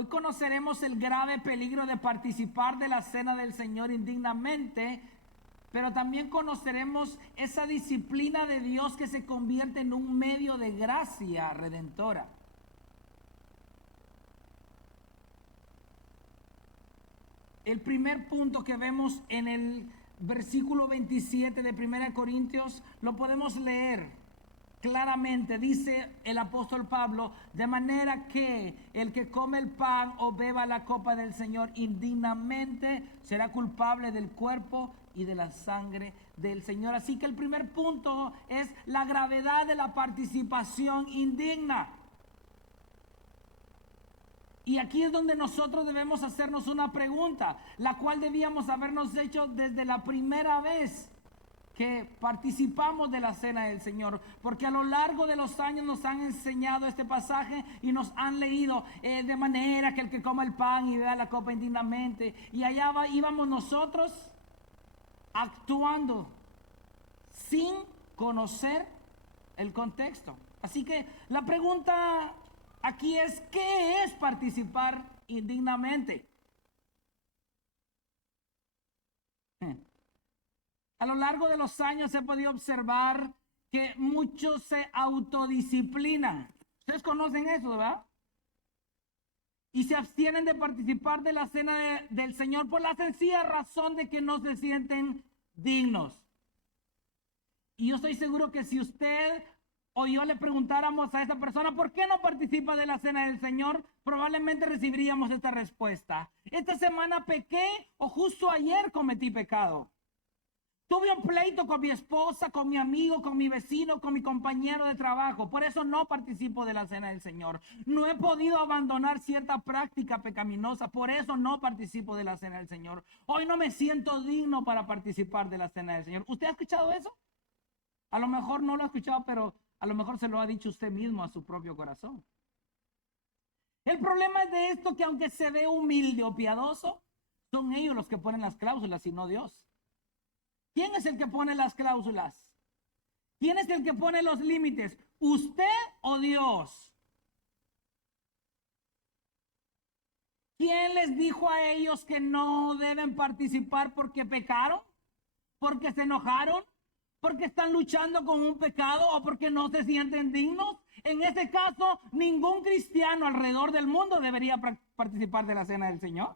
Hoy conoceremos el grave peligro de participar de la cena del Señor indignamente, pero también conoceremos esa disciplina de Dios que se convierte en un medio de gracia redentora. El primer punto que vemos en el versículo 27 de 1 Corintios lo podemos leer claramente. Dice el apóstol Pablo: de manera que el que come el pan o beba la copa del Señor indignamente será culpable del cuerpo y de la sangre del Señor. Así que el primer punto es la gravedad de la participación indigna. Y aquí es donde nosotros debemos hacernos una pregunta, la cual debíamos habernos hecho desde la primera vez que participamos de la cena del Señor, porque a lo largo de los años nos han enseñado este pasaje y nos han leído de manera que el que coma el pan y beba la copa indignamente, y allá íbamos nosotros actuando sin conocer el contexto. Así que la pregunta aquí es: ¿qué es participar indignamente? A lo largo de los años he podido observar que muchos se autodisciplinan. Ustedes conocen eso, ¿verdad? Y se abstienen de participar de la cena del Señor por la sencilla razón de que no se sienten dignos. Y yo estoy seguro que si usted o yo le preguntáramos a esa persona por qué no participa de la cena del Señor, probablemente recibiríamos esta respuesta: esta semana pequé, o justo ayer cometí pecado. Tuve un pleito con mi esposa, con mi amigo, con mi vecino, con mi compañero de trabajo. Por eso no participo de la cena del Señor. No he podido abandonar cierta práctica pecaminosa. Por eso no participo de la cena del Señor. Hoy no me siento digno para participar de la cena del Señor. ¿Usted ha escuchado eso? A lo mejor no lo ha escuchado, pero a lo mejor se lo ha dicho usted mismo a su propio corazón. El problema es de esto, que aunque se ve humilde o piadoso, son ellos los que ponen las cláusulas y no Dios. ¿Quién es el que pone las cláusulas? ¿Quién es el que pone los límites? ¿Usted o Dios? ¿Quién les dijo a ellos que no deben participar porque pecaron? ¿Porque se enojaron? ¿Porque están luchando con un pecado o porque no se sienten dignos? En ese caso, ningún cristiano alrededor del mundo debería participar de la cena del Señor.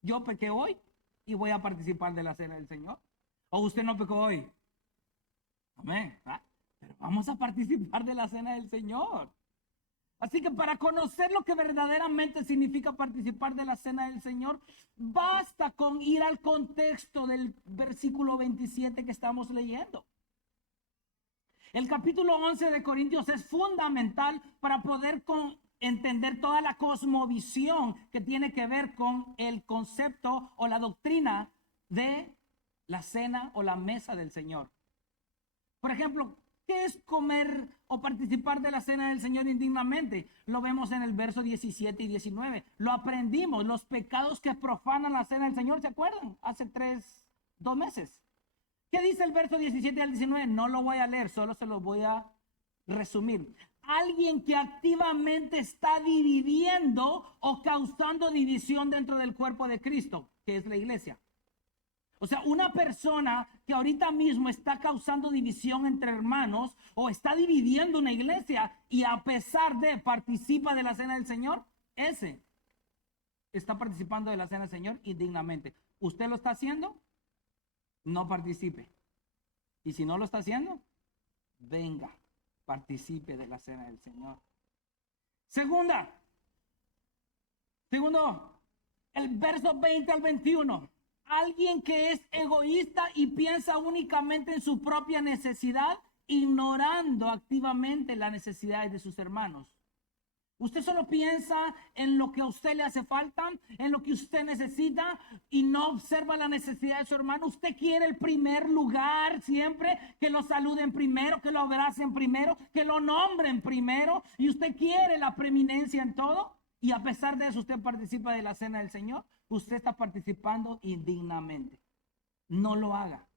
Yo pequé hoy y voy a participar de la cena del Señor. ¿O usted no pecó hoy? Amén. Pero vamos a participar de la cena del Señor. Así que para conocer lo que verdaderamente significa participar de la cena del Señor, basta con ir al contexto del versículo 27 que estamos leyendo. El capítulo 11 de Corintios es fundamental para poder entender toda la cosmovisión que tiene que ver con el concepto o la doctrina de la cena o la mesa del Señor. Por ejemplo, ¿qué es comer o participar de la cena del Señor indignamente? Lo vemos en el verso 17 y 19. Lo aprendimos: los pecados que profanan la cena del Señor. ¿Se acuerdan? Hace 2 meses. ¿Qué dice el verso 17 al 19? No lo voy a leer, solo se lo voy a resumir. Alguien que activamente está dividiendo o causando división dentro del cuerpo de Cristo, que es la iglesia. O sea, una persona que ahorita mismo está causando división entre hermanos o está dividiendo una iglesia y a pesar de participa de la cena del Señor, ese está participando de la cena del Señor indignamente. ¿Usted lo está haciendo? No participe. Y si no lo está haciendo, venga, participe de la cena del Señor. Segundo, el verso 20 al 21. Alguien que es egoísta y piensa únicamente en su propia necesidad, ignorando activamente las necesidades de sus hermanos. Usted solo piensa en lo que a usted le hace falta, en lo que usted necesita, y no observa la necesidad de su hermano. Usted quiere el primer lugar siempre, que lo saluden primero, que lo abracen primero, que lo nombren primero, y usted quiere la preeminencia en todo. Y a pesar de eso, usted participa de la cena del Señor. Usted está participando indignamente. No lo haga.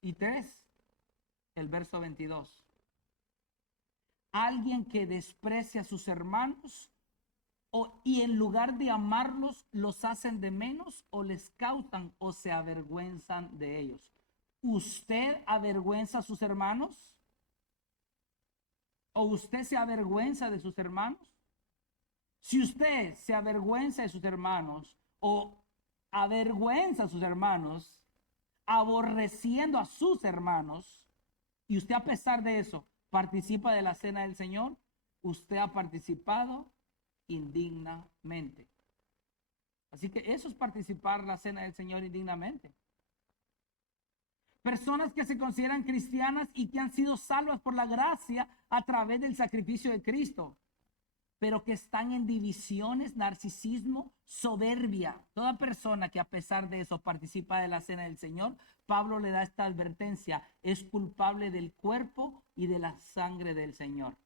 Y 3, el verso 22. alguien que desprecia a sus hermanos y en lugar de amarlos, los hacen de menos o les causan o se avergüenzan de ellos. ¿Usted avergüenza a sus hermanos? ¿O usted se avergüenza de sus hermanos? Si usted se avergüenza de sus hermanos o avergüenza a sus hermanos, aborreciendo a sus hermanos, y usted a pesar de eso participa de la cena del Señor, usted ha participado indignamente. Así que eso es participar la cena del Señor indignamente. Personas que se consideran cristianas y que han sido salvas por la gracia a través del sacrificio de Cristo, pero que están en divisiones, narcisismo, soberbia. Toda persona que a pesar de eso participa de la cena del Señor, Pablo le da esta advertencia: es culpable del cuerpo y de la sangre del Señor.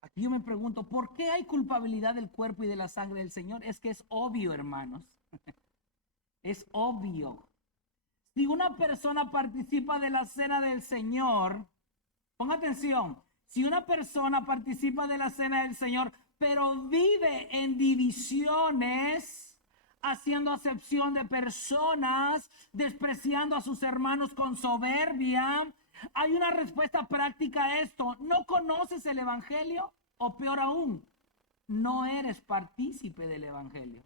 Aquí yo me pregunto, ¿por qué hay culpabilidad del cuerpo y de la sangre del Señor? Es que es obvio, hermanos. Es obvio. Si una persona participa de la cena del Señor, ponga atención, si una persona participa de la cena del Señor, pero vive en divisiones, haciendo acepción de personas, despreciando a sus hermanos con soberbia, hay una respuesta práctica a esto. ¿No conoces el Evangelio? O peor aún, no eres partícipe del Evangelio.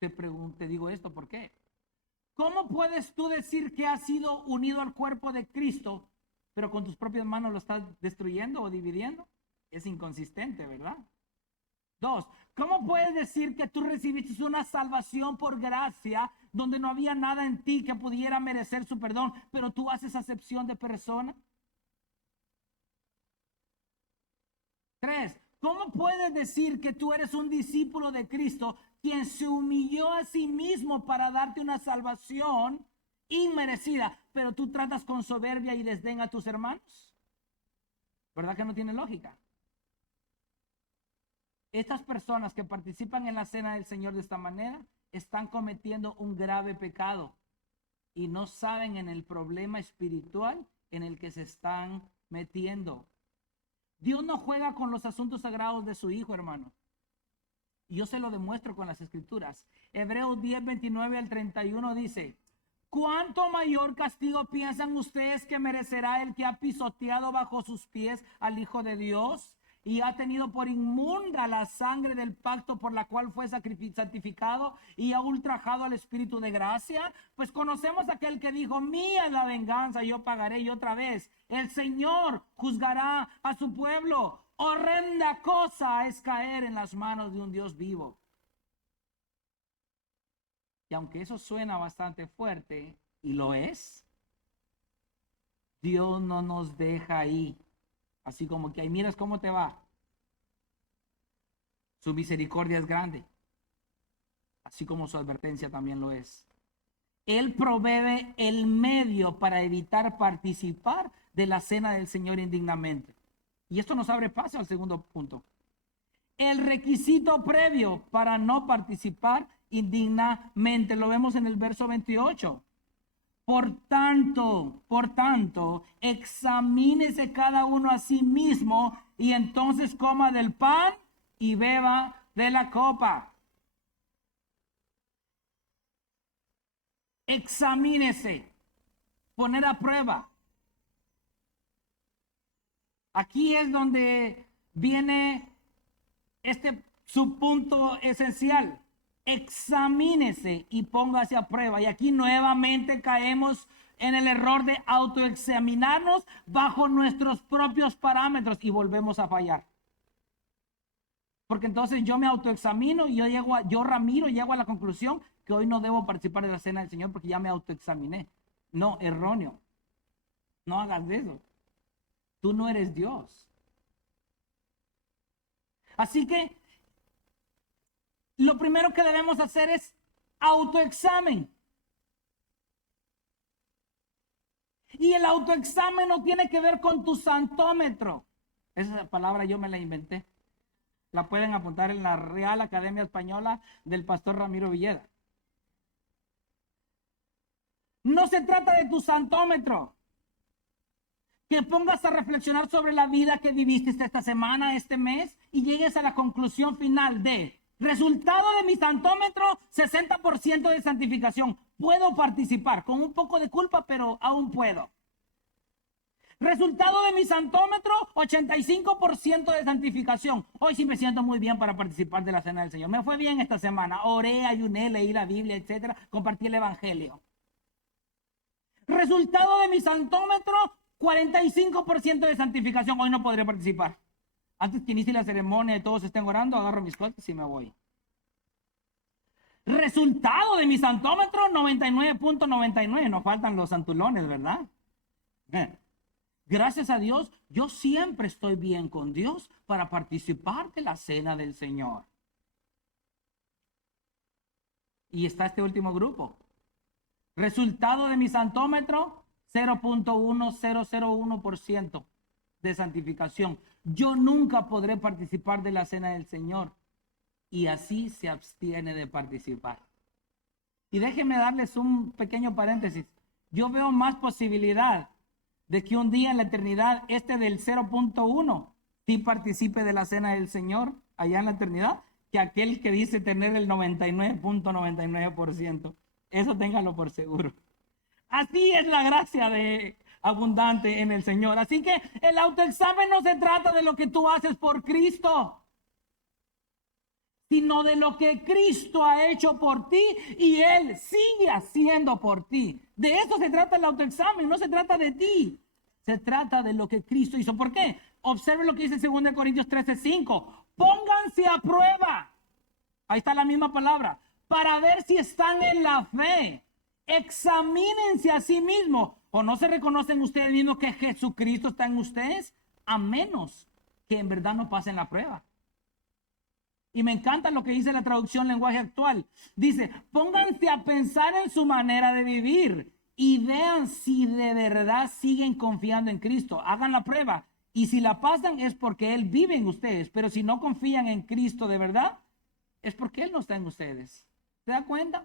Te digo esto, ¿por qué? ¿Cómo puedes tú decir que has sido unido al cuerpo de Cristo, pero con tus propias manos lo estás destruyendo o dividiendo? Es inconsistente, ¿verdad? 2, ¿cómo puedes decir que tú recibiste una salvación por gracia donde no había nada en ti que pudiera merecer su perdón, pero tú haces acepción de persona? 3, ¿cómo puedes decir que tú eres un discípulo de Cristo quien se humilló a sí mismo para darte una salvación inmerecida, pero tú tratas con soberbia y desdén a tus hermanos? ¿Verdad que no tiene lógica? Estas personas que participan en la cena del Señor de esta manera están cometiendo un grave pecado y no saben en el problema espiritual en el que se están metiendo. Dios no juega con los asuntos sagrados de su Hijo, hermano. Y yo se lo demuestro con las Escrituras. Hebreos 10, 29 al 31 dice: ¿cuánto mayor castigo piensan ustedes que merecerá el que ha pisoteado bajo sus pies al Hijo de Dios y ha tenido por inmunda la sangre del pacto por la cual fue santificado y ha ultrajado al Espíritu de gracia? Pues conocemos a aquel que dijo: mía es la venganza, yo pagaré. Y otra vez, el Señor juzgará a su pueblo. Horrenda cosa es caer en las manos de un Dios vivo. Y aunque eso suena bastante fuerte, y lo es, Dios no nos deja ahí. Así como que ahí miras cómo te va. Su misericordia es grande, así como su advertencia también lo es. Él provee el medio para evitar participar de la cena del Señor indignamente. Y esto nos abre paso al segundo punto. El requisito previo para no participar indignamente lo vemos en el verso 28. Por tanto, examínese cada uno a sí mismo y entonces coma del pan y beba de la copa. Examínese, poner a prueba. Aquí es donde viene su punto esencial. Examínese y póngase a prueba. Y aquí nuevamente caemos en el error de autoexaminarnos bajo nuestros propios parámetros y volvemos a fallar. Porque entonces yo me autoexamino y yo Ramiro, llego a la conclusión que hoy no debo participar de la cena del Señor porque ya me autoexaminé. No, erróneo. No hagas de eso. Tú no eres Dios. Así que lo primero que debemos hacer es autoexamen. Y el autoexamen no tiene que ver con tu santómetro. Esa palabra yo me la inventé. La pueden apuntar en la Real Academia Española del pastor Ramiro Villeda. No se trata de tu santómetro. Que pongas a reflexionar sobre la vida que viviste esta semana, este mes, y llegues a la conclusión final de resultado de mi santómetro, 60% de santificación. Puedo participar con un poco de culpa, pero aún puedo. Resultado de mi santómetro, 85% de santificación. Hoy sí me siento muy bien para participar de la cena del Señor. Me fue bien esta semana. Oré, ayuné, leí la Biblia, etcétera. Compartí el evangelio. Resultado de mi santómetro, 45% de santificación. Hoy no podré participar. Antes que inicie la ceremonia y todos estén orando, agarro mis cosas y me voy. Resultado de mi santómetro, 99.99. No faltan los santulones, ¿verdad? Gracias a Dios, yo siempre estoy bien con Dios para participar de la cena del Señor. Y está este último grupo. Resultado de mi santómetro, 0.1001% de santificación. Yo nunca podré participar de la cena del Señor. Y así se abstiene de participar. Y déjenme darles un pequeño paréntesis. Yo veo más posibilidad de que un día en la eternidad del 0.1 sí participe de la cena del Señor allá en la eternidad, que aquel que dice tener el 99.99%. Eso téngalo por seguro. Así es la gracia de abundante en el Señor. Así que el autoexamen no se trata de lo que tú haces por Cristo, sino de lo que Cristo ha hecho por ti y Él sigue haciendo por ti. De eso se trata el autoexamen, no se trata de ti. Se trata de lo que Cristo hizo. ¿Por qué? Observen lo que dice 2 Corintios 13:5. Pónganse a prueba. Ahí está la misma palabra. Para ver si están en la fe. Examínense a sí mismos. ¿O no se reconocen ustedes mismos que Jesucristo está en ustedes? A menos que en verdad no pasen la prueba. Y me encanta lo que dice la traducción lenguaje actual. Dice, pónganse a pensar en su manera de vivir y vean si de verdad siguen confiando en Cristo. Hagan la prueba. Y si la pasan es porque Él vive en ustedes. Pero si no confían en Cristo de verdad, es porque Él no está en ustedes. ¿Se da cuenta?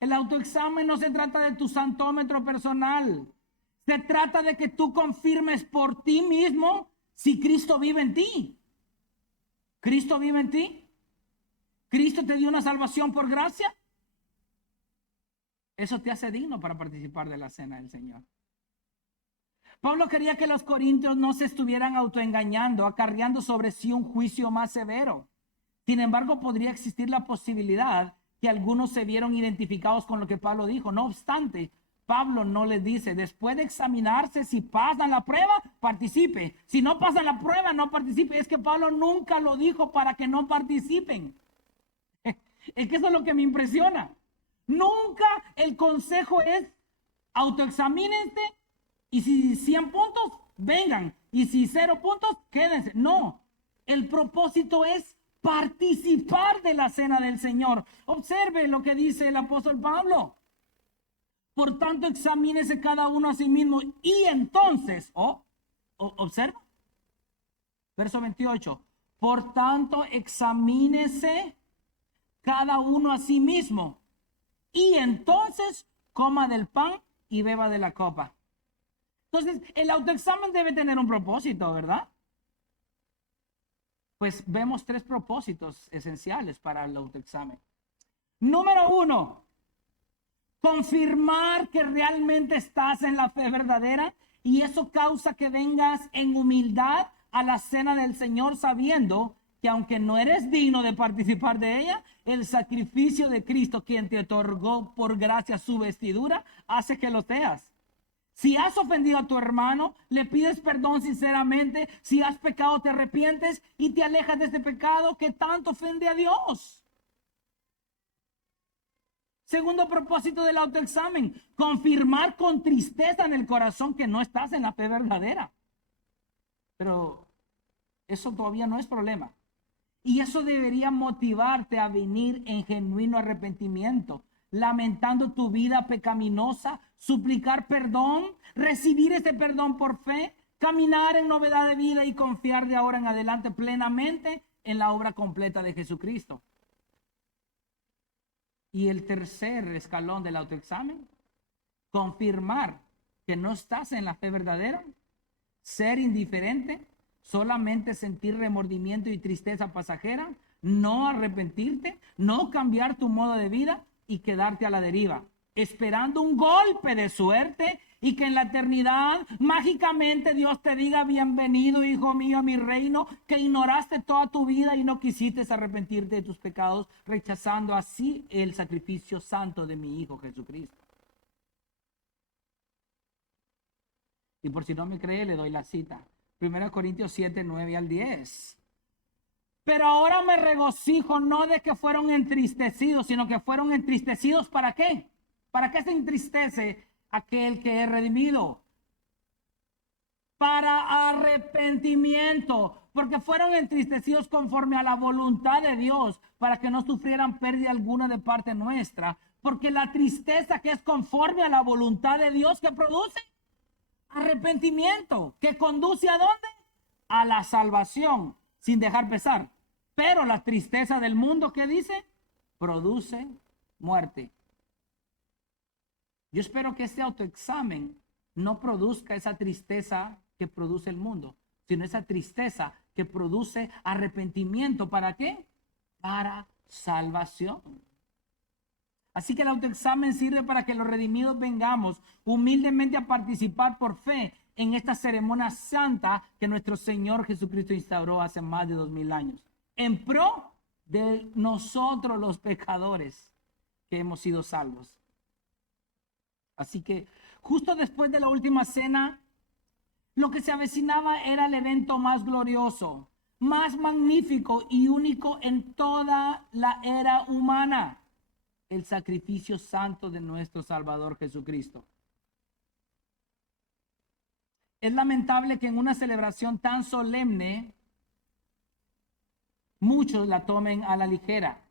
El autoexamen no se trata de tu santómetro personal. Se trata de que tú confirmes por ti mismo si Cristo vive en ti. ¿Cristo vive en ti? ¿Cristo te dio una salvación por gracia? Eso te hace digno para participar de la cena del Señor. Pablo quería que los corintios no se estuvieran autoengañando, acarreando sobre sí un juicio más severo. Sin embargo, podría existir la posibilidad que algunos se vieron identificados con lo que Pablo dijo. No obstante, Pablo no les dice, después de examinarse, si pasan la prueba, participe. Si no pasan la prueba, no participe. Es que Pablo nunca lo dijo para que no participen. Es que eso es lo que me impresiona. Nunca el consejo es autoexamínense y si 100 puntos, vengan. Y si 0 puntos, quédense. No, el propósito es participar de la cena del Señor. Observe lo que dice el apóstol Pablo. Por tanto, examínese cada uno a sí mismo y entonces, observa, verso 28, por tanto, examínese cada uno a sí mismo y entonces coma del pan y beba de la copa. Entonces, el autoexamen debe tener un propósito, ¿verdad? Pues vemos 3 propósitos esenciales para el autoexamen. Número 1, confirmar que realmente estás en la fe verdadera y eso causa que vengas en humildad a la cena del Señor sabiendo que aunque no eres digno de participar de ella, el sacrificio de Cristo, quien te otorgó por gracia su vestidura, hace que lo seas. Si has ofendido a tu hermano, le pides perdón sinceramente. Si has pecado, te arrepientes y te alejas de ese pecado que tanto ofende a Dios. Segundo propósito del autoexamen, confirmar con tristeza en el corazón que no estás en la fe verdadera. Pero eso todavía no es problema. Y eso debería motivarte a venir en genuino arrepentimiento, lamentando tu vida pecaminosa, suplicar perdón, recibir ese perdón por fe, caminar en novedad de vida y confiar de ahora en adelante plenamente en la obra completa de Jesucristo. Y el tercer escalón del autoexamen, confirmar que no estás en la fe verdadera, ser indiferente, solamente sentir remordimiento y tristeza pasajera, no arrepentirte, no cambiar tu modo de vida y quedarte a la deriva, esperando un golpe de suerte y que en la eternidad mágicamente Dios te diga: bienvenido, hijo mío, a mi reino, que ignoraste toda tu vida y no quisiste arrepentirte de tus pecados, rechazando así el sacrificio santo de mi Hijo Jesucristo. Y por si no me cree, le doy la cita. 1 Corintios 7, 9 al 10. Pero ahora me regocijo no de que fueron entristecidos, sino que fueron entristecidos. ¿Para qué? ¿Para qué se entristece aquel que es redimido? Para arrepentimiento, porque fueron entristecidos conforme a la voluntad de Dios, para que no sufrieran pérdida alguna de parte nuestra. Porque la tristeza que es conforme a la voluntad de Dios, ¿qué produce? Arrepentimiento, que conduce ¿a dónde? A la salvación, sin dejar pesar. Pero la tristeza del mundo, ¿qué dice? Produce muerte. Yo espero que este autoexamen no produzca esa tristeza que produce el mundo, sino esa tristeza que produce arrepentimiento. ¿Para qué? Para salvación. Así que el autoexamen sirve para que los redimidos vengamos humildemente a participar por fe en esta ceremonia santa que nuestro Señor Jesucristo instauró hace más de 2000 años, en pro de nosotros los pecadores que hemos sido salvos. Así que justo después de la última cena, lo que se avecinaba era el evento más glorioso, más magnífico y único en toda la era humana: el sacrificio santo de nuestro Salvador Jesucristo. Es lamentable que en una celebración tan solemne muchos la tomen a la ligera.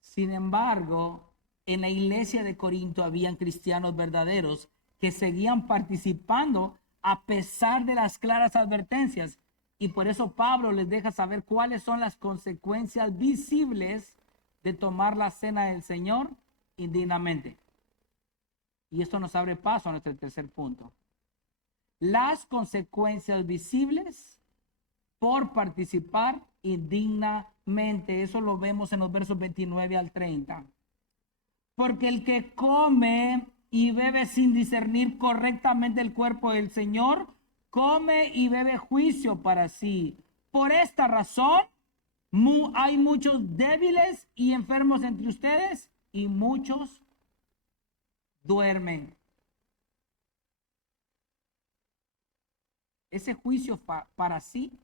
Sin embargo, en la iglesia de Corinto habían cristianos verdaderos que seguían participando a pesar de las claras advertencias. Y por eso Pablo les deja saber cuáles son las consecuencias visibles de tomar la cena del Señor indignamente. Y esto nos abre paso a nuestro tercer punto. Las consecuencias visibles por participar indignamente. Eso lo vemos en los versos 29 al 30. Porque el que come y bebe sin discernir correctamente el cuerpo del Señor, come y bebe juicio para sí. Por esta razón, hay muchos débiles y enfermos entre ustedes, y muchos duermen. Ese juicio para sí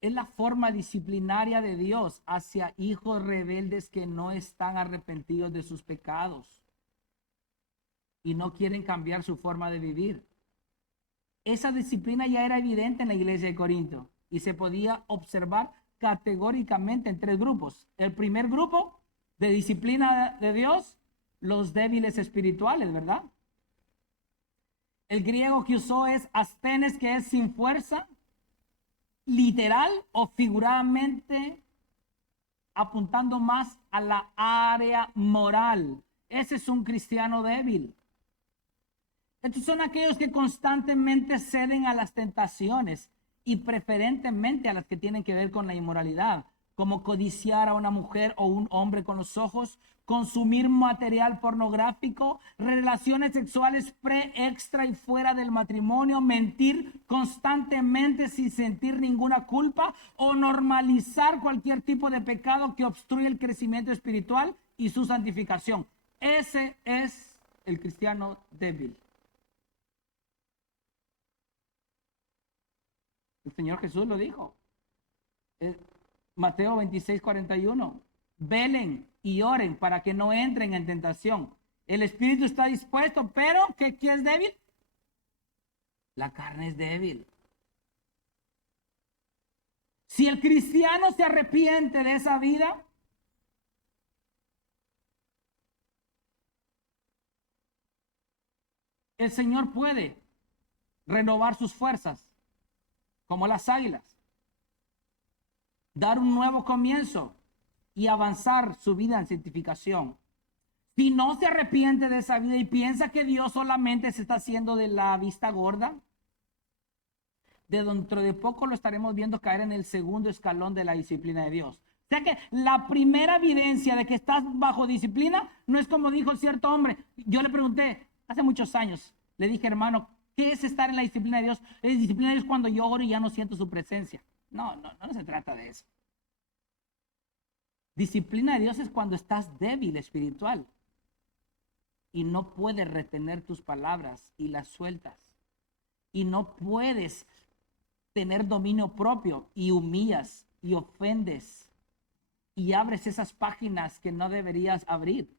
es la forma disciplinaria de Dios hacia hijos rebeldes que no están arrepentidos de sus pecados y no quieren cambiar su forma de vivir. Esa disciplina ya era evidente en la iglesia de Corinto y se podía observar categóricamente en tres grupos. El primer grupo de disciplina de Dios, los débiles espirituales, ¿verdad? El griego que usó es asthenes, que es sin fuerza, literal o figuradamente, apuntando más a la área moral. Ese es un cristiano débil. Estos son aquellos que constantemente ceden a las tentaciones y preferentemente a las que tienen que ver con la inmoralidad, como codiciar a una mujer o un hombre con los ojos, consumir material pornográfico, relaciones sexuales extra y fuera del matrimonio, mentir constantemente sin sentir ninguna culpa o normalizar cualquier tipo de pecado que obstruye el crecimiento espiritual y su santificación. Ese es el cristiano débil. El Señor Jesús lo dijo. Mateo 26:41. Velen y oren para que no entren en tentación. El espíritu está dispuesto, pero ¿qué es débil? La carne es débil. Si el cristiano se arrepiente de esa vida, el Señor puede renovar sus fuerzas como las águilas, dar un nuevo comienzo y avanzar su vida en santificación. Si no se arrepiente de esa vida y piensa que Dios solamente se está haciendo de la vista gorda, de dentro de poco lo estaremos viendo caer en el segundo escalón de la disciplina de Dios. O sea que la primera evidencia de que estás bajo disciplina no es como dijo cierto hombre. Yo le pregunté hace muchos años, le dije, hermano, ¿qué es estar en la disciplina de Dios? La disciplina de Dios es cuando yo oro y ya no siento su presencia. No se trata de eso. Disciplina de Dios es cuando estás débil espiritual y no puedes retener tus palabras y las sueltas. Y no puedes tener dominio propio y humillas y ofendes y abres esas páginas que no deberías abrir.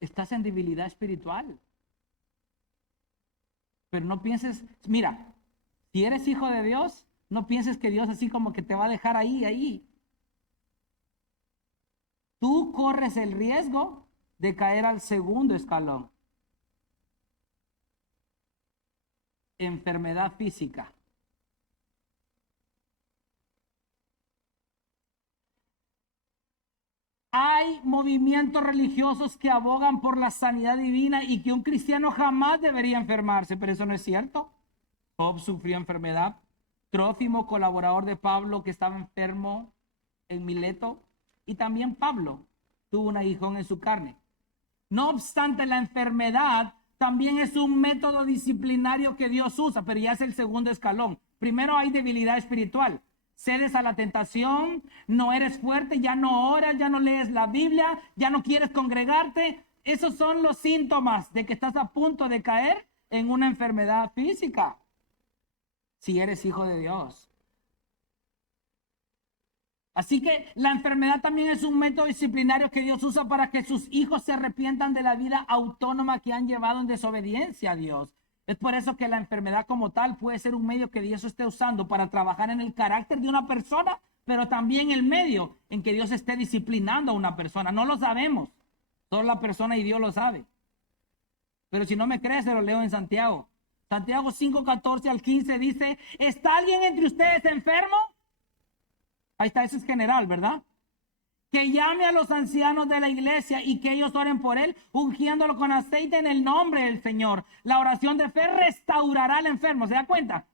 Estás en debilidad espiritual. Pero no pienses, mira, si eres hijo de Dios, no pienses que Dios así como que te va a dejar ahí. Tú corres el riesgo de caer al segundo escalón. Enfermedad física. Hay movimientos religiosos que abogan por la sanidad divina y que un cristiano jamás debería enfermarse, pero eso no es cierto. Job sufrió enfermedad. Trófimo, colaborador de Pablo, que estaba enfermo en Mileto, y también Pablo tuvo un aguijón en su carne. No obstante, la enfermedad también es un método disciplinario que Dios usa, pero ya es el segundo escalón. Primero hay debilidad espiritual. Cedes a la tentación, no eres fuerte, ya no oras, ya no lees la Biblia, ya no quieres congregarte. Esos son los síntomas de que estás a punto de caer en una enfermedad física. Si eres hijo de Dios. Así que la enfermedad también es un método disciplinario que Dios usa para que sus hijos se arrepientan de la vida autónoma que han llevado en desobediencia a Dios. Es por eso que la enfermedad como tal puede ser un medio que Dios esté usando para trabajar en el carácter de una persona, pero también el medio en que Dios esté disciplinando a una persona. No lo sabemos, solo la persona y Dios lo sabe. Pero si no me crees, se lo leo en Santiago. Santiago 5:14 al 15 dice, ¿está alguien entre ustedes enfermo? Ahí está, eso es general, ¿verdad? Que llame a los ancianos de la iglesia y que ellos oren por él, ungiéndolo con aceite en el nombre del Señor. La oración de fe restaurará al enfermo. ¿Se da cuenta?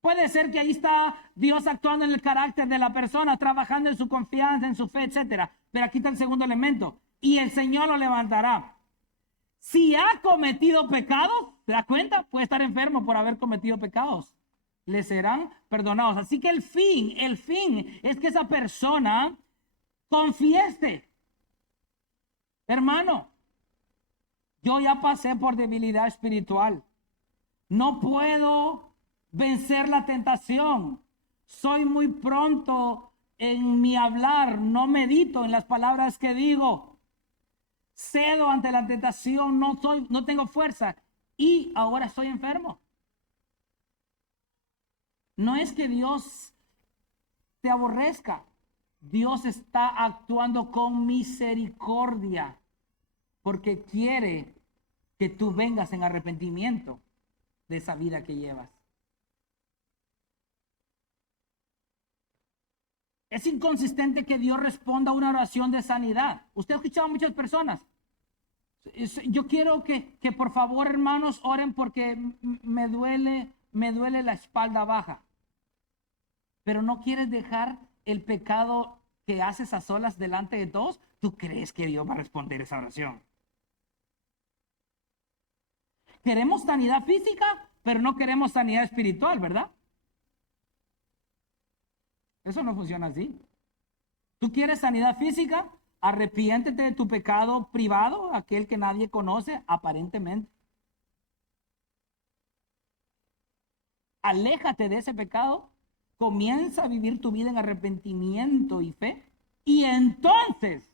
Puede ser que ahí está Dios actuando en el carácter de la persona, trabajando en su confianza, en su fe, etcétera. Pero aquí está el segundo elemento. Y el Señor lo levantará. Si ha cometido pecados, ¿se da cuenta? Puede estar enfermo por haber cometido pecados. Le serán perdonados. Así que el fin es que esa persona confiese. Hermano, yo ya pasé por debilidad espiritual. No puedo vencer la tentación. Soy muy pronto en mi hablar. No medito en las palabras que digo. Cedo ante la tentación. No tengo fuerza. Y ahora estoy enfermo. No es que Dios te aborrezca. Dios está actuando con misericordia porque quiere que tú vengas en arrepentimiento de esa vida que llevas. Es inconsistente que Dios responda a una oración de sanidad. Usted ha escuchado a muchas personas. Yo quiero que por favor, hermanos, oren porque me duele la espalda baja. Pero no quieres dejar el pecado que haces a solas delante de todos. ¿Tú crees que Dios va a responder esa oración? Queremos sanidad física, pero no queremos sanidad espiritual, ¿verdad? Eso no funciona así. ¿Tú quieres sanidad física? Arrepiéntete de tu pecado privado, aquel que nadie conoce aparentemente. Aléjate de ese pecado. Comienza a vivir tu vida en arrepentimiento y fe. Y entonces,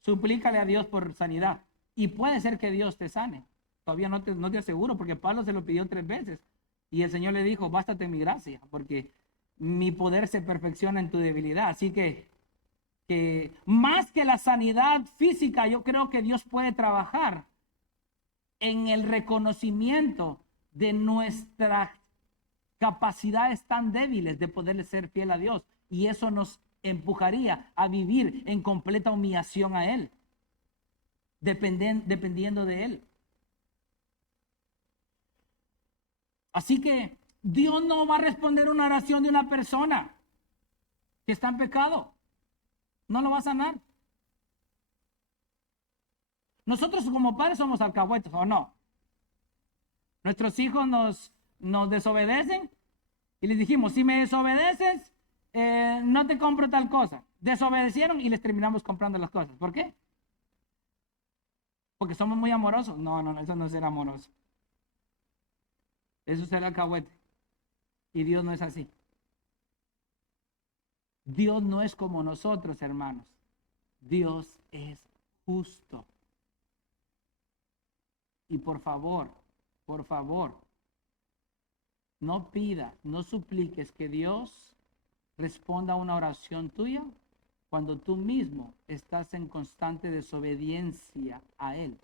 suplícale a Dios por sanidad. Y puede ser que Dios te sane. Todavía no te aseguro, porque Pablo se lo pidió 3 veces. Y el Señor le dijo, bástate mi gracia, porque mi poder se perfecciona en tu debilidad. Así que más que la sanidad física, yo creo que Dios puede trabajar en el reconocimiento de nuestras capacidades tan débiles de poderle ser fiel a Dios. Y eso nos empujaría a vivir en completa humillación a Él, dependiendo de Él. Así que Dios no va a responder una oración de una persona que está en pecado. No lo va a sanar. Nosotros como padres somos alcahuetes, ¿o no? Nuestros hijos nos desobedecen y les dijimos, si me desobedeces, no te compro tal cosa. Desobedecieron y les terminamos comprando las cosas. ¿Por qué? Porque somos muy amorosos. No, eso no es ser amoroso. Eso es ser alcahuete. Y Dios no es así. Dios no es como nosotros, hermanos. Dios es justo. Y por favor, no pidas, no supliques que Dios responda a una oración tuya cuando tú mismo estás en constante desobediencia a Él.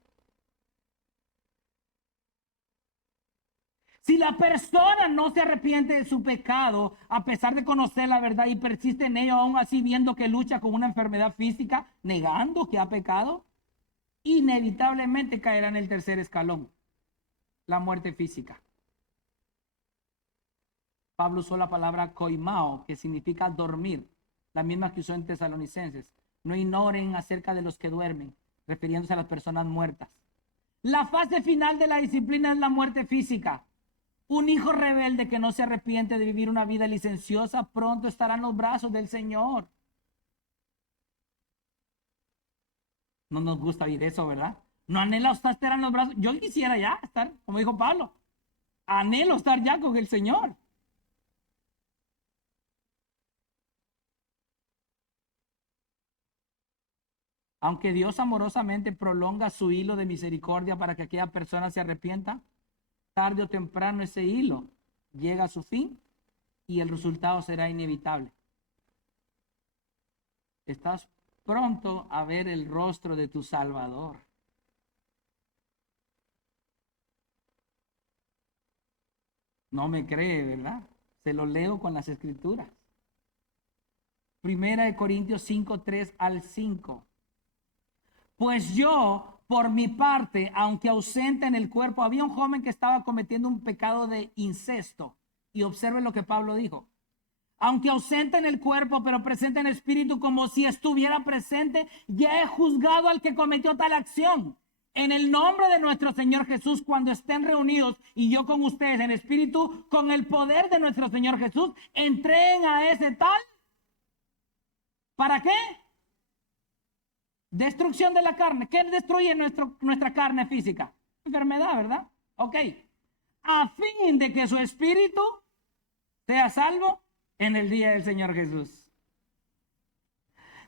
Si la persona no se arrepiente de su pecado, a pesar de conocer la verdad y persiste en ello, aún así viendo que lucha con una enfermedad física, negando que ha pecado, inevitablemente caerá en el tercer escalón, la muerte física. Pablo usó la palabra koimao, que significa dormir, la misma que usó en Tesalonicenses. No ignoren acerca de los que duermen, refiriéndose a las personas muertas. La fase final de la disciplina es la muerte física. Un hijo rebelde que no se arrepiente de vivir una vida licenciosa pronto estará en los brazos del Señor. No nos gusta oír eso, ¿verdad? No anhela usted estar en los brazos. Yo quisiera ya estar, como dijo Pablo, anhelo estar ya con el Señor. Aunque Dios amorosamente prolonga su hilo de misericordia para que aquella persona se arrepienta, tarde o temprano ese hilo llega a su fin y el resultado será inevitable. Estás pronto a ver el rostro de tu Salvador. No me cree, ¿verdad? Se lo leo con las escrituras. Primera de Corintios 5, 3 al 5. Pues yo, por mi parte, aunque ausente en el cuerpo, había un joven que estaba cometiendo un pecado de incesto. Y observen lo que Pablo dijo. Aunque ausente en el cuerpo, pero presente en espíritu, como si estuviera presente, ya he juzgado al que cometió tal acción. En el nombre de nuestro Señor Jesús, cuando estén reunidos y yo con ustedes en espíritu, con el poder de nuestro Señor Jesús, entreguen a ese tal. ¿Para qué? Destrucción de la carne. ¿Qué destruye nuestra carne física? Enfermedad, ¿verdad? Ok. A fin de que su espíritu sea salvo en el día del Señor Jesús.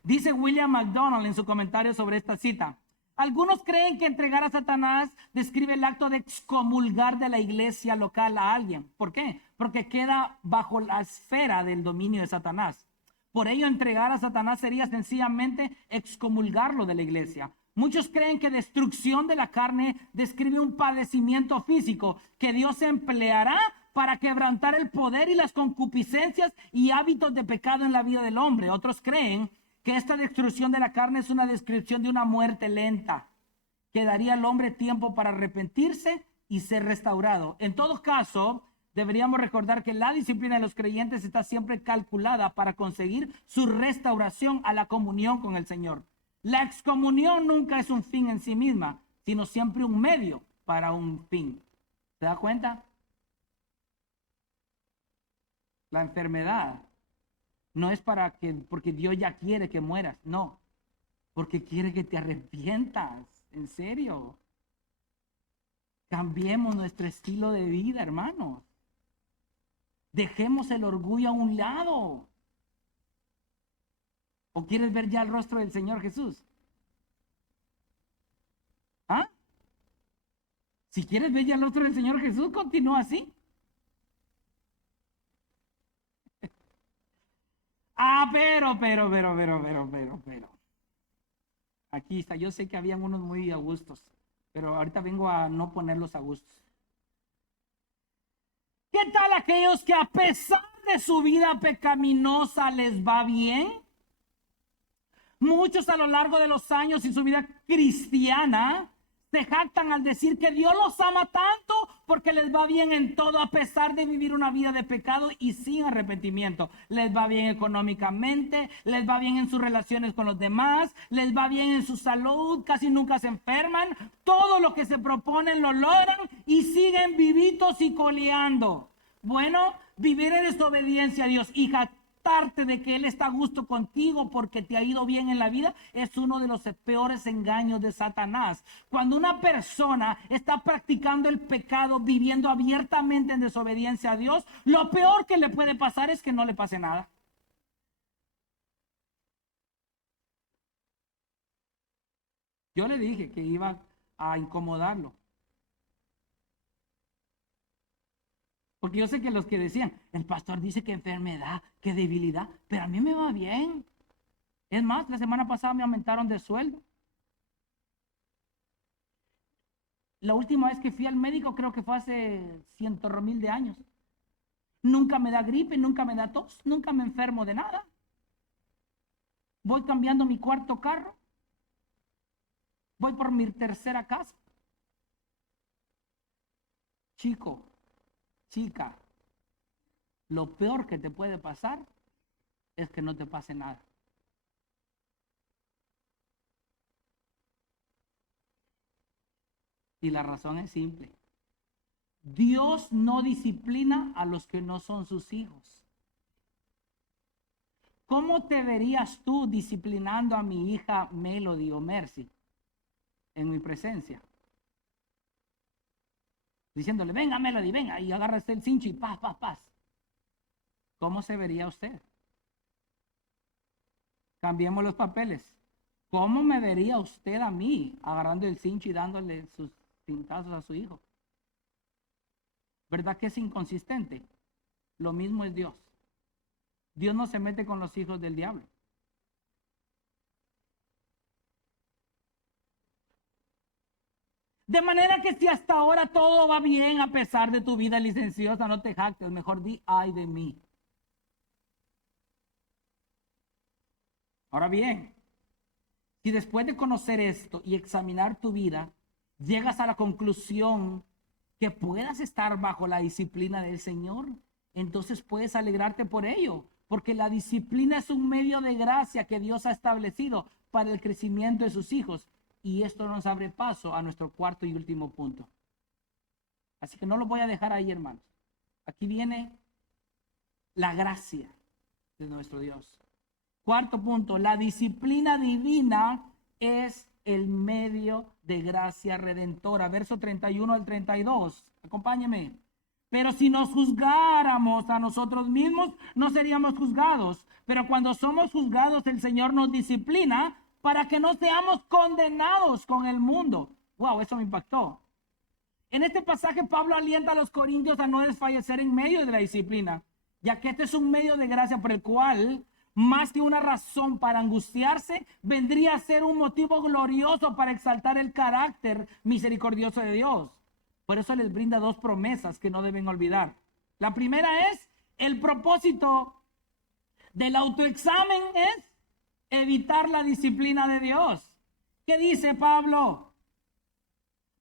Dice William MacDonald en su comentario sobre esta cita. Algunos creen que entregar a Satanás describe el acto de excomulgar de la iglesia local a alguien. ¿Por qué? Porque queda bajo la esfera del dominio de Satanás. Por ello, entregar a Satanás sería sencillamente excomulgarlo de la iglesia. Muchos creen que destrucción de la carne describe un padecimiento físico que Dios empleará para quebrantar el poder y las concupiscencias y hábitos de pecado en la vida del hombre. Otros creen que esta destrucción de la carne es una descripción de una muerte lenta, que daría al hombre tiempo para arrepentirse y ser restaurado. En todo caso, deberíamos recordar que la disciplina de los creyentes está siempre calculada para conseguir su restauración a la comunión con el Señor. La excomunión nunca es un fin en sí misma, sino siempre un medio para un fin. ¿Se da cuenta? La enfermedad no es porque Dios ya quiere que mueras, no, porque quiere que te arrepientas, en serio. Cambiemos nuestro estilo de vida, hermanos. Dejemos el orgullo a un lado. ¿O quieres ver ya el rostro del Señor Jesús? ¿Ah? Si quieres ver ya el rostro del Señor Jesús, continúa así. Pero. Aquí está, yo sé que habían unos muy a gustos, pero ahorita vengo a no ponerlos a gustos. ¿Qué tal aquellos que a pesar de su vida pecaminosa les va bien? Muchos a lo largo de los años y su vida cristiana se jactan al decir que Dios los ama tanto porque les va bien en todo a pesar de vivir una vida de pecado y sin arrepentimiento. Les va bien económicamente, les va bien en sus relaciones con los demás, les va bien en su salud, casi nunca se enferman, todo lo que se proponen lo logran y siguen vivitos y coleando. Bueno, vivir en desobediencia a Dios y jactarse de que Él está a gusto contigo porque te ha ido bien en la vida es uno de los peores engaños de Satanás. Cuando una persona está practicando el pecado, viviendo abiertamente en desobediencia a Dios, lo peor que le puede pasar es que no le pase nada. Yo le dije que iba a incomodarlo. Porque yo sé que los que decían, el pastor dice que enfermedad, que debilidad, pero a mí me va bien. Es más, la semana pasada me aumentaron de sueldo. La última vez que fui al médico creo que fue hace 100.000 de años. Nunca me da gripe, nunca me da tos, nunca me enfermo de nada. Voy cambiando mi cuarto carro. Voy por mi tercera casa. Chico, chica, lo peor que te puede pasar es que no te pase nada. Y la razón es simple. Dios no disciplina a los que no son sus hijos. ¿Cómo te verías tú disciplinando a mi hija Melody o Mercy en mi presencia? Diciéndole, venga Melody, venga, y agarras el cincho y paz, paz, paz. ¿Cómo se vería usted? Cambiemos los papeles. ¿Cómo me vería usted a mí agarrando el cincho y dándole sus cintazos a su hijo? ¿Verdad que es inconsistente? Lo mismo es Dios. Dios no se mete con los hijos del diablo. De manera que si hasta ahora todo va bien a pesar de tu vida licenciosa, no te jactes, mejor di, ay de mí. Ahora bien, si después de conocer esto y examinar tu vida, llegas a la conclusión que puedas estar bajo la disciplina del Señor, entonces puedes alegrarte por ello, porque la disciplina es un medio de gracia que Dios ha establecido para el crecimiento de sus hijos. Y esto nos abre paso a nuestro cuarto y último punto. Así que no lo voy a dejar ahí, hermanos. Aquí viene la gracia de nuestro Dios. Cuarto punto, la disciplina divina es el medio de gracia redentora. Verso 31 al 32. Acompáñeme. Pero si nos juzgáramos a nosotros mismos, no seríamos juzgados. Pero cuando somos juzgados, el Señor nos disciplina para que no seamos condenados con el mundo. Wow, eso me impactó. En este pasaje Pablo alienta a los corintios a no desfallecer en medio de la disciplina, ya que este es un medio de gracia por el cual, más que una razón para angustiarse, vendría a ser un motivo glorioso para exaltar el carácter misericordioso de Dios. Por eso les brinda dos promesas que no deben olvidar. La primera es, el propósito del autoexamen es evitar la disciplina de Dios. ¿Qué dice Pablo?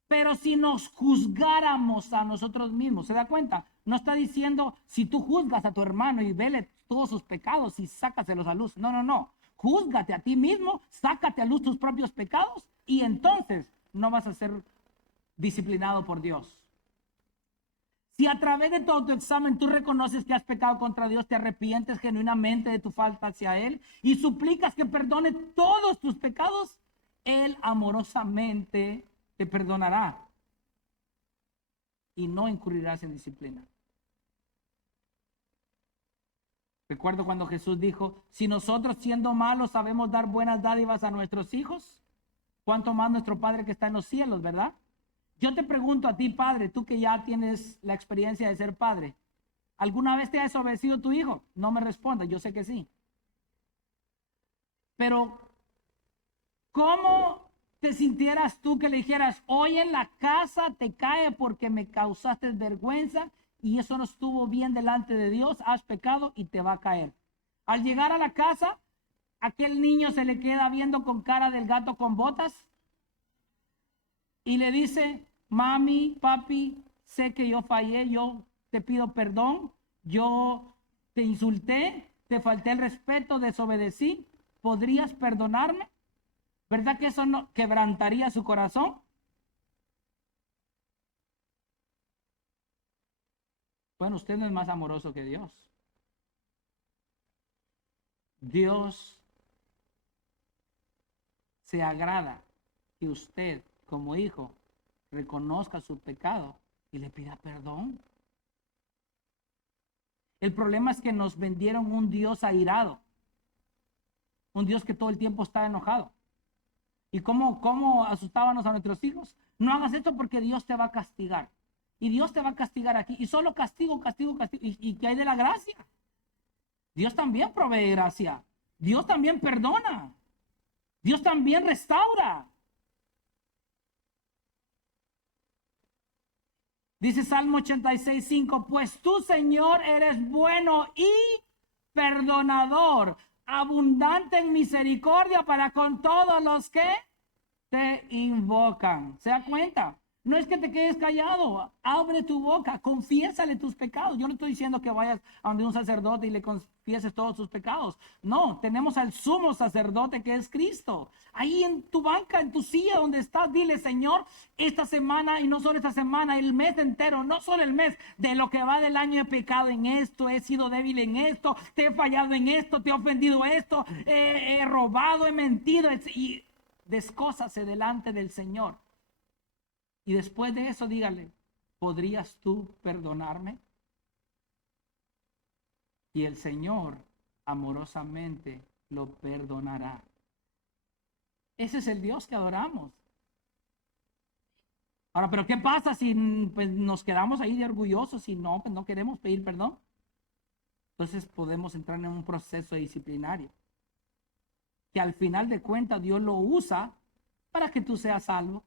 Pero si nos juzgáramos a nosotros mismos, ¿se da cuenta? No está diciendo si tú juzgas a tu hermano y vele todos sus pecados y sácaselos a luz. No, no, no. Júzgate a ti mismo, sácate a luz tus propios pecados y entonces no vas a ser disciplinado por Dios. Si a través de todo tu examen tú reconoces que has pecado contra Dios, te arrepientes genuinamente de tu falta hacia Él y suplicas que perdone todos tus pecados, Él amorosamente te perdonará y no incurrirás en disciplina. Recuerdo cuando Jesús dijo, si nosotros siendo malos sabemos dar buenas dádivas a nuestros hijos, ¿cuánto más nuestro Padre que está en los cielos, verdad? Yo te pregunto a ti, padre, tú que ya tienes la experiencia de ser padre, ¿alguna vez te ha desobedecido tu hijo? No me respondas, yo sé que sí. Pero, ¿cómo te sintieras tú que le dijeras, hoy en la casa te cae porque me causaste vergüenza y eso no estuvo bien delante de Dios, has pecado y te va a caer? Al llegar a la casa, aquel niño se le queda viendo con cara del gato con botas y le dice, mami, papi, sé que yo fallé, yo te pido perdón, yo te insulté, te falté el respeto, desobedecí, ¿podrías perdonarme? ¿Verdad que eso no quebrantaría su corazón? Bueno, usted no es más amoroso que Dios. Dios se agrada que usted, como hijo, reconozca su pecado y le pida perdón. El problema es que nos vendieron un Dios airado, un Dios que todo el tiempo está enojado. ¿Y cómo asustábamos a nuestros hijos? No hagas esto porque Dios te va a castigar. Y Dios te va a castigar aquí. Y solo castigo, castigo, castigo. ¿Y qué hay de la gracia? Dios también provee gracia. Dios también perdona. Dios también restaura. Dice Salmo 86:5, pues tú, Señor, eres bueno y perdonador, abundante en misericordia para con todos los que te invocan. ¿Se da cuenta? No es que te quedes callado, abre tu boca, confiésale tus pecados. Yo no estoy diciendo que vayas a donde un sacerdote y le confieses todos tus pecados. No, tenemos al sumo sacerdote que es Cristo. Ahí en tu banca, en tu silla donde estás, dile, Señor, esta semana y no solo esta semana, el mes entero, no solo el mes, de lo que va del año he pecado en esto, he sido débil en esto, te he fallado en esto, te he ofendido esto, he robado, he mentido y descósase delante del Señor. Y después de eso dígale, ¿podrías tú perdonarme? Y el Señor amorosamente lo perdonará. Ese es el Dios que adoramos. Ahora, ¿pero qué pasa si pues, nos quedamos ahí de orgullosos y no, pues, no queremos pedir perdón? Entonces podemos entrar en un proceso disciplinario. Que al final de cuentas Dios lo usa para que tú seas salvo.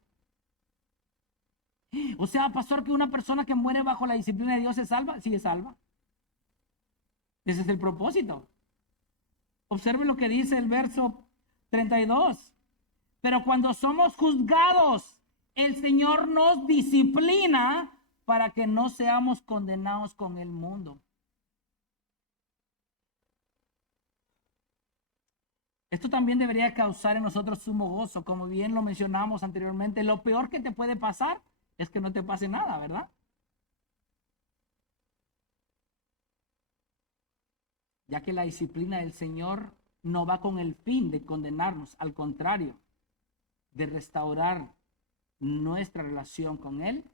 O sea, pastor, que una persona que muere bajo la disciplina de Dios se salva, sí es salva. Ese es el propósito. Observe lo que dice el verso 32. Pero cuando somos juzgados, el Señor nos disciplina para que no seamos condenados con el mundo. Esto también debería causar en nosotros sumo gozo, como bien lo mencionamos anteriormente. Lo peor que te puede pasar es que no te pase nada, ¿verdad? Ya que la disciplina del Señor no va con el fin de condenarnos, al contrario, de restaurar nuestra relación con Él,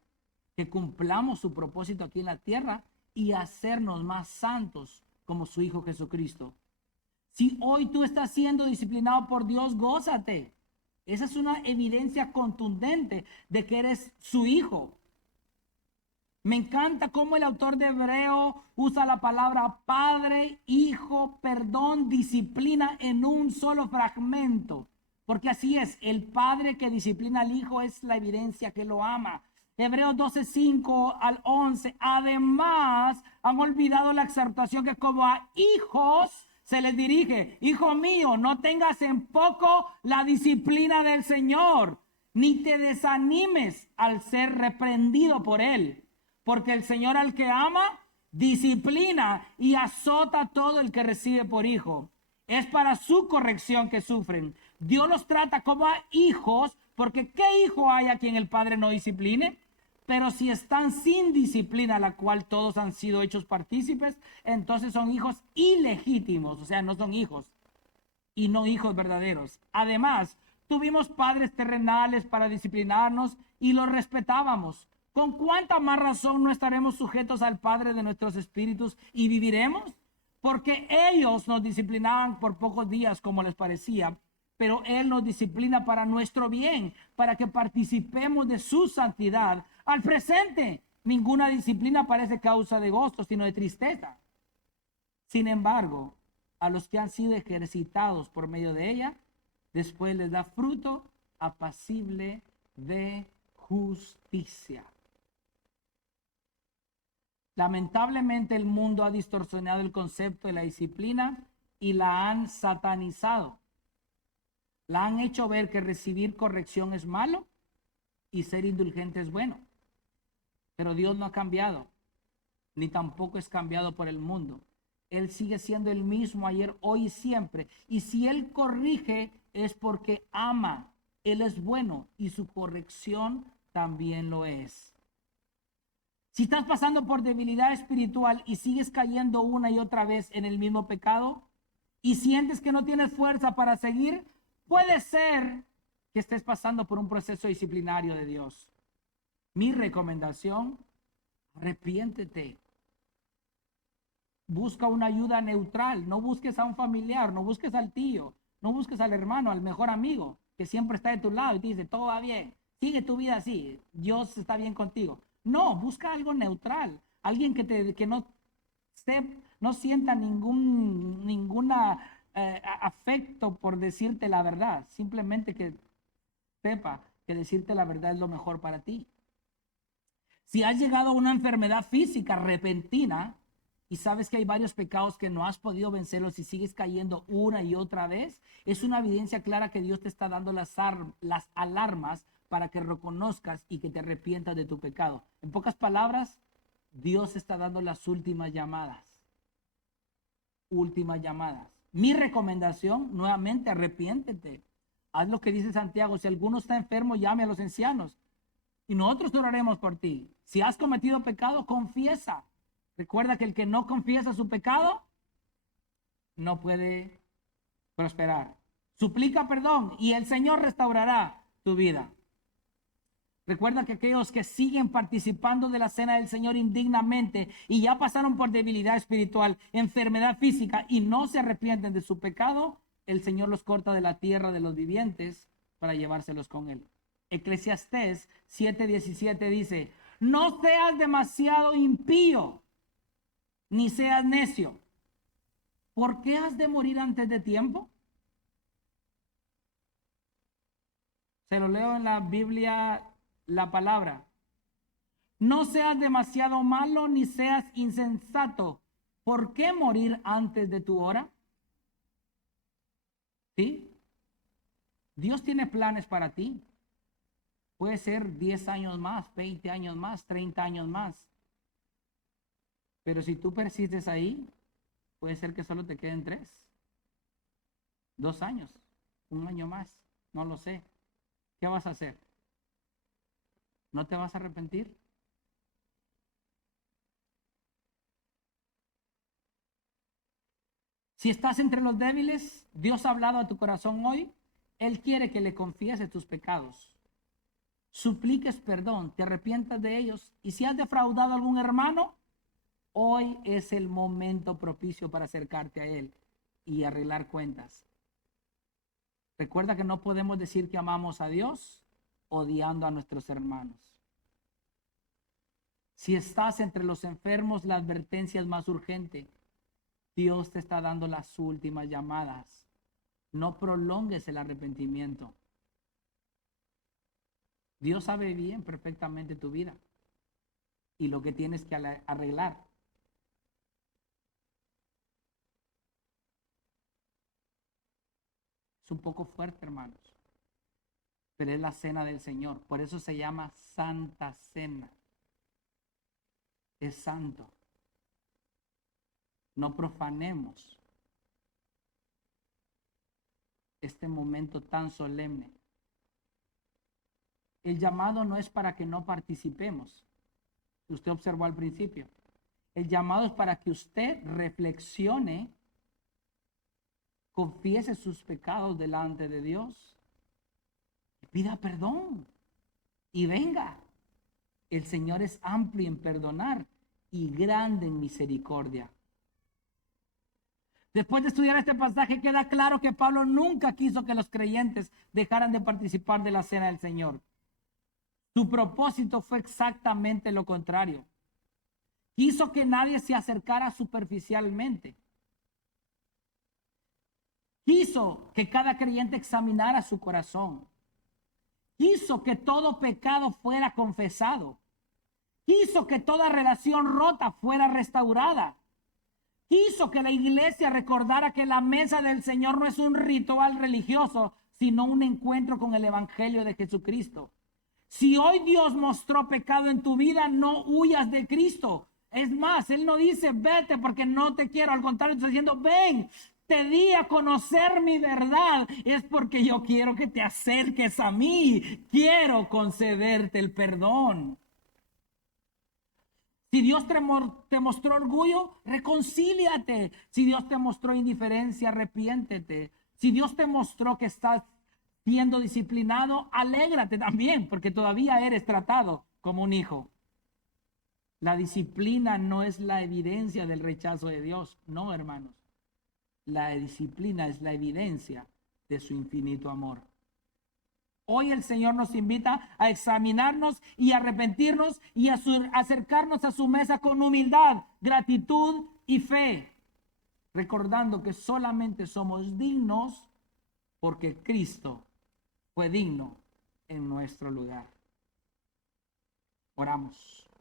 que cumplamos su propósito aquí en la tierra y hacernos más santos como su Hijo Jesucristo. Si hoy tú estás siendo disciplinado por Dios, gózate. Esa es una evidencia contundente de que eres su hijo. Me encanta cómo el autor de Hebreo usa la palabra padre, hijo, perdón, disciplina en un solo fragmento. Porque así es, el padre que disciplina al hijo es la evidencia que lo ama. Hebreos 12:5-11. Además, han olvidado la exhortación que como a hijos se les dirige. Hijo mío, no tengas en poco la disciplina del Señor, ni te desanimes al ser reprendido por él. Porque el Señor al que ama, disciplina y azota a todo el que recibe por hijo. Es para su corrección que sufren. Dios los trata como a hijos, porque ¿qué hijo hay a quien el Padre no discipline? Pero si están sin disciplina, la cual todos han sido hechos partícipes, entonces son hijos ilegítimos, o sea, no son hijos y no hijos verdaderos. Además, tuvimos padres terrenales para disciplinarnos y los respetábamos. ¿Con cuánta más razón no estaremos sujetos al Padre de nuestros espíritus y viviremos? Porque ellos nos disciplinaban por pocos días como les parecía, pero Él nos disciplina para nuestro bien, para que participemos de su santidad. Al presente, ninguna disciplina parece causa de gozo, sino de tristeza. Sin embargo, a los que han sido ejercitados por medio de ella, después les da fruto apacible de justicia. Lamentablemente el mundo ha distorsionado el concepto de la disciplina y la han satanizado. La han hecho ver que recibir corrección es malo y ser indulgente es bueno. Pero Dios no ha cambiado, ni tampoco es cambiado por el mundo. Él sigue siendo el mismo ayer, hoy y siempre. Y si Él corrige es porque ama. Él es bueno y su corrección también lo es. Si estás pasando por debilidad espiritual y sigues cayendo una y otra vez en el mismo pecado y sientes que no tienes fuerza para seguir, puede ser que estés pasando por un proceso disciplinario de Dios. Mi recomendación: arrepiéntete. Busca una ayuda neutral. No busques a un familiar, no busques al tío, no busques al hermano, al mejor amigo que siempre está de tu lado y te dice, todo va bien, sigue tu vida así, Dios está bien contigo. No, busca algo neutral, alguien que no sienta ninguna afecto por decirte la verdad, simplemente que sepa que decirte la verdad es lo mejor para ti. Si has llegado a una enfermedad física repentina y sabes que hay varios pecados que no has podido vencerlos y sigues cayendo una y otra vez, es una evidencia clara que Dios te está dando las alarmas para que reconozcas y que te arrepientas de tu pecado. En pocas palabras, Dios está dando las últimas llamadas. Últimas llamadas. Mi recomendación, nuevamente, arrepiéntete. Haz lo que dice Santiago: si alguno está enfermo, llame a los ancianos y nosotros oraremos por ti. Si has cometido pecado, confiesa. Recuerda que el que no confiesa su pecado no puede prosperar. Suplica perdón y el Señor restaurará tu vida. Recuerda que aquellos que siguen participando de la cena del Señor indignamente y ya pasaron por debilidad espiritual, enfermedad física y no se arrepienten de su pecado, el Señor los corta de la tierra de los vivientes para llevárselos con él. Eclesiastés 7:17 dice: no seas demasiado impío, ni seas necio. ¿Por qué has de morir antes de tiempo? Se lo leo en la Biblia, la palabra. No seas demasiado malo, ni seas insensato. ¿Por qué morir antes de tu hora? ¿Sí? Dios tiene planes para ti. Puede ser 10 años más, 20 años más, 30 años más. Pero si tú persistes ahí, puede ser que solo te queden 3, 2 años, 1 año más, no lo sé. ¿Qué vas a hacer? ¿No te vas a arrepentir? Si estás entre los débiles, Dios ha hablado a tu corazón hoy. Él quiere que le confieses tus pecados, supliques perdón, te arrepientas de ellos. Y si has defraudado a algún hermano, hoy es el momento propicio para acercarte a Él y arreglar cuentas. Recuerda que no podemos decir que amamos a Dios odiando a nuestros hermanos. Si estás entre los enfermos, la advertencia es más urgente. Dios te está dando las últimas llamadas. No prolongues el arrepentimiento. Dios sabe bien perfectamente tu vida y lo que tienes que arreglar. Es un poco fuerte, hermanos, pero es la cena del Señor. Por eso se llama Santa Cena. Es santo. No profanemos este momento tan solemne. El llamado no es para que no participemos. Usted observó al principio. El llamado es para que usted reflexione, confiese sus pecados delante de Dios, pida perdón y venga. El Señor es amplio en perdonar y grande en misericordia. Después de estudiar este pasaje, queda claro que Pablo nunca quiso que los creyentes dejaran de participar de la cena del Señor. Su propósito fue exactamente lo contrario. Quiso que nadie se acercara superficialmente. Quiso que cada creyente examinara su corazón. Quiso que todo pecado fuera confesado. Quiso que toda relación rota fuera restaurada. quiso que la iglesia recordara que la mesa del Señor no es un ritual religioso, sino un encuentro con el Evangelio de Jesucristo. Si hoy Dios mostró pecado en tu vida, no huyas de Cristo. Es más, Él no dice, vete porque no te quiero. Al contrario, está diciendo, ven, te di a conocer mi verdad. Es porque yo quiero que te acerques a mí. Quiero concederte el perdón. Si Dios te mostró orgullo, reconcíliate. Si Dios te mostró indiferencia, arrepiéntete. Si Dios te mostró que estás siendo disciplinado, alégrate también, porque todavía eres tratado como un hijo. La disciplina no es la evidencia del rechazo de Dios, no, hermanos. La disciplina es la evidencia de su infinito amor. Hoy el Señor nos invita a examinarnos y arrepentirnos y a acercarnos a su mesa con humildad, gratitud y fe, recordando que solamente somos dignos porque Cristo fue digno en nuestro lugar. Oramos.